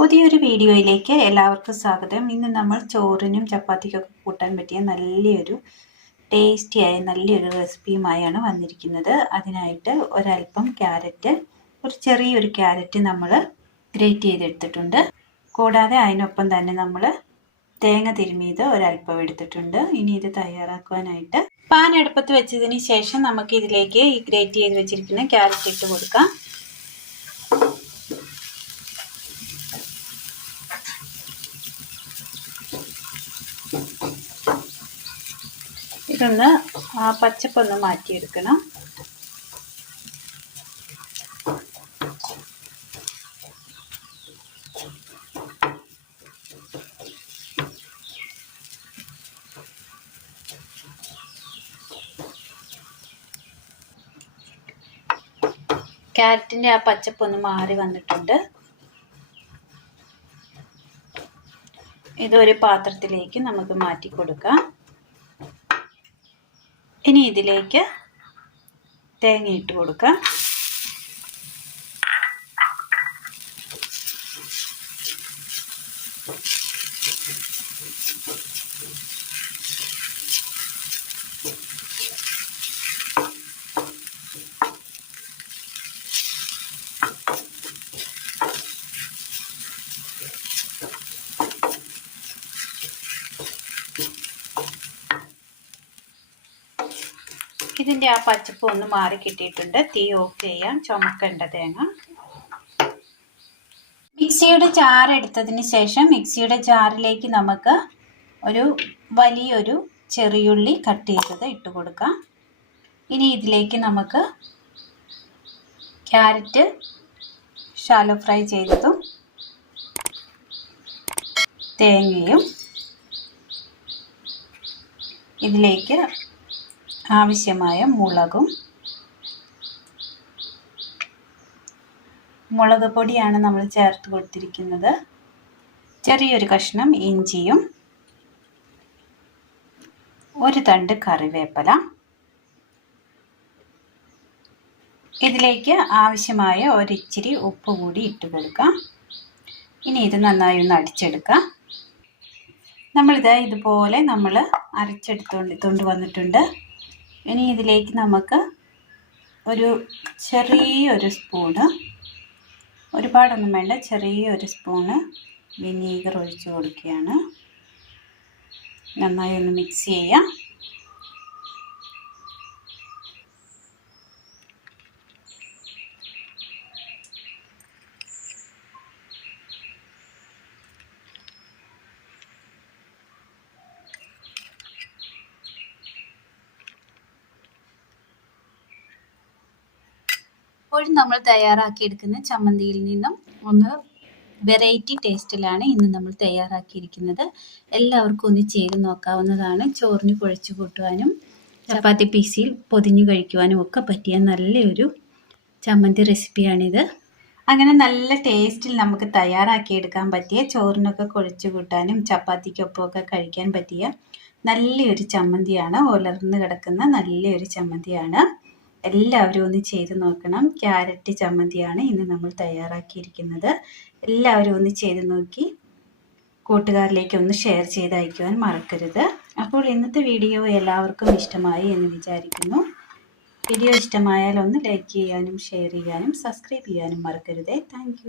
പുതിയൊരു വീഡിയോയിലേക്ക് എല്ലാവർക്കും സ്വാഗതം. ഇന്ന് നമ്മൾ ചോറിനും ചപ്പാത്തിക്കൊക്കെ കൂട്ടാൻ പറ്റിയ നല്ലൊരു ടേസ്റ്റിയായ നല്ലൊരു റെസിപ്പിയുമായാണ് വന്നിരിക്കുന്നത്. അതിനായിട്ട് ഒരല്പം ക്യാരറ്റ്, ഒരു ചെറിയൊരു ക്യാരറ്റ് നമ്മൾ ഗ്രേറ്റ് ചെയ്തെടുത്തിട്ടുണ്ട്. കൂടാതെ അതിനൊപ്പം തന്നെ നമ്മൾ തേങ്ങ തിരുമിയത് ഒരല്പം എടുത്തിട്ടുണ്ട്. ഇനി ഇത് തയ്യാറാക്കുവാനായിട്ട് പാൻ അടുപ്പത്ത് വെച്ചതിന് ശേഷം നമുക്ക് ഇതിലേക്ക് ഈ ഗ്രേറ്റ് ചെയ്ത് വെച്ചിരിക്കുന്ന ക്യാരറ്റ് ഇട്ട് കൊടുക്കാം. ഇതൊന്ന് പച്ചപ്പൊന്ന് മാറ്റിയെടുക്കണം. ക്യാരറ്റിൻ്റെ ആ പച്ചപ്പൊന്ന് മാറി വന്നിട്ടുണ്ട്. ഇതൊരു പാത്രത്തിലേക്ക് നമുക്ക് മാറ്റി കൊടുക്കാം. ഇനി ഇതിലേക്ക് തേങ്ങ ഇട്ട് കൊടുക്കാം. ഇതിൻ്റെ ആ പച്ചപ്പ് ഒന്ന് മാറി കിട്ടിയിട്ടുണ്ട്. തീ ഓഫ് ചെയ്യാം. ചുമക്കേണ്ട തേങ്ങ. മിക്സിയുടെ ജാർ എടുത്തതിന് ശേഷം മിക്സിയുടെ ജാറിലേക്ക് നമുക്ക് ഒരു വലിയൊരു ചെറിയുള്ളി കട്ട് ചെയ്തത് ഇട്ട് കൊടുക്കാം. ഇനി ഇതിലേക്ക് നമുക്ക് ക്യാരറ്റ് ഷാലോ ഫ്രൈ ചെയ്തതും തേങ്ങയും ഇതിലേക്ക് ആവശ്യമായ മുളക് പൊടിയാണ് നമ്മൾ ചേർത്ത് കൊടുത്തിരിക്കുന്നത്. ചെറിയൊരു കഷ്ണം ഇഞ്ചിയും ഒരു തണ്ട് കറിവേപ്പില. ഇതിലേക്ക് ആവശ്യമായ ഒരിച്ചിരി ഉപ്പ് കൂടി ഇട്ട് കൊടുക്കാം. ഇനി ഇത് നന്നായി ഒന്ന് അടിച്ചെടുക്കാം. നമ്മളിത് ഇതുപോലെ നമ്മൾ അരച്ചെടുത്തുകൊണ്ട് വന്നിട്ടുണ്ട്. ഇനി ഇതിലേക്ക് നമുക്ക് ഒരു ചെറിയൊരു സ്പൂണ്, ഒരുപാടൊന്നും വേണ്ട, ചെറിയൊരു സ്പൂണ് വിനീഗർ ഒഴിച്ച് കൊടുക്കുകയാണ്. നന്നായി ഒന്ന് മിക്സ് ചെയ്യാം. ഇപ്പോഴും നമ്മൾ തയ്യാറാക്കിയെടുക്കുന്ന ചമ്മന്തിയിൽ നിന്നും ഒന്ന് വെറൈറ്റി ടേസ്റ്റിലാണ് ഇന്ന് നമ്മൾ തയ്യാറാക്കിയിരിക്കുന്നത്. എല്ലാവർക്കും ഒന്ന് ചെയ്ത് നോക്കാവുന്നതാണ്. ചോറിന് കുഴച്ച് കൂട്ടുവാനും ചപ്പാത്തി പീസിൽ പൊതിഞ്ഞ് കഴിക്കുവാനും ഒക്കെ പറ്റിയ നല്ലൊരു ചമ്മന്തി റെസിപ്പിയാണിത്. അങ്ങനെ നല്ല ടേസ്റ്റിൽ നമുക്ക് തയ്യാറാക്കിയെടുക്കാൻ പറ്റിയ, ചോറിനൊക്കെ കുഴച്ച് കൂട്ടാനും ചപ്പാത്തിക്കൊപ്പമൊക്കെ കഴിക്കാൻ പറ്റിയ നല്ലൊരു ചമ്മന്തിയാണ്. ഉലർന്ന് കിടക്കുന്ന നല്ലൊരു ചമ്മന്തിയാണ്. എല്ലാവരും ഒന്ന് ചെയ്ത് നോക്കണം. ക്യാരറ്റ് ചമ്മന്തിയാണ് ഇന്ന് നമ്മൾ തയ്യാറാക്കിയിരിക്കുന്നത്. എല്ലാവരും ഒന്ന് ചെയ്ത് നോക്കി കൂട്ടുകാരിലേക്ക് ഒന്ന് ഷെയർ ചെയ്ത് അയക്കുവാൻ മറക്കരുത്. അപ്പോൾ ഇന്നത്തെ വീഡിയോ എല്ലാവർക്കും ഇഷ്ടമായി എന്ന് വിചാരിക്കുന്നു. വീഡിയോ ഇഷ്ടമായാൽ ഒന്ന് ലൈക്ക് ചെയ്യാനും ഷെയർ ചെയ്യാനും സബ്സ്ക്രൈബ് ചെയ്യാനും മറക്കരുതേ. താങ്ക്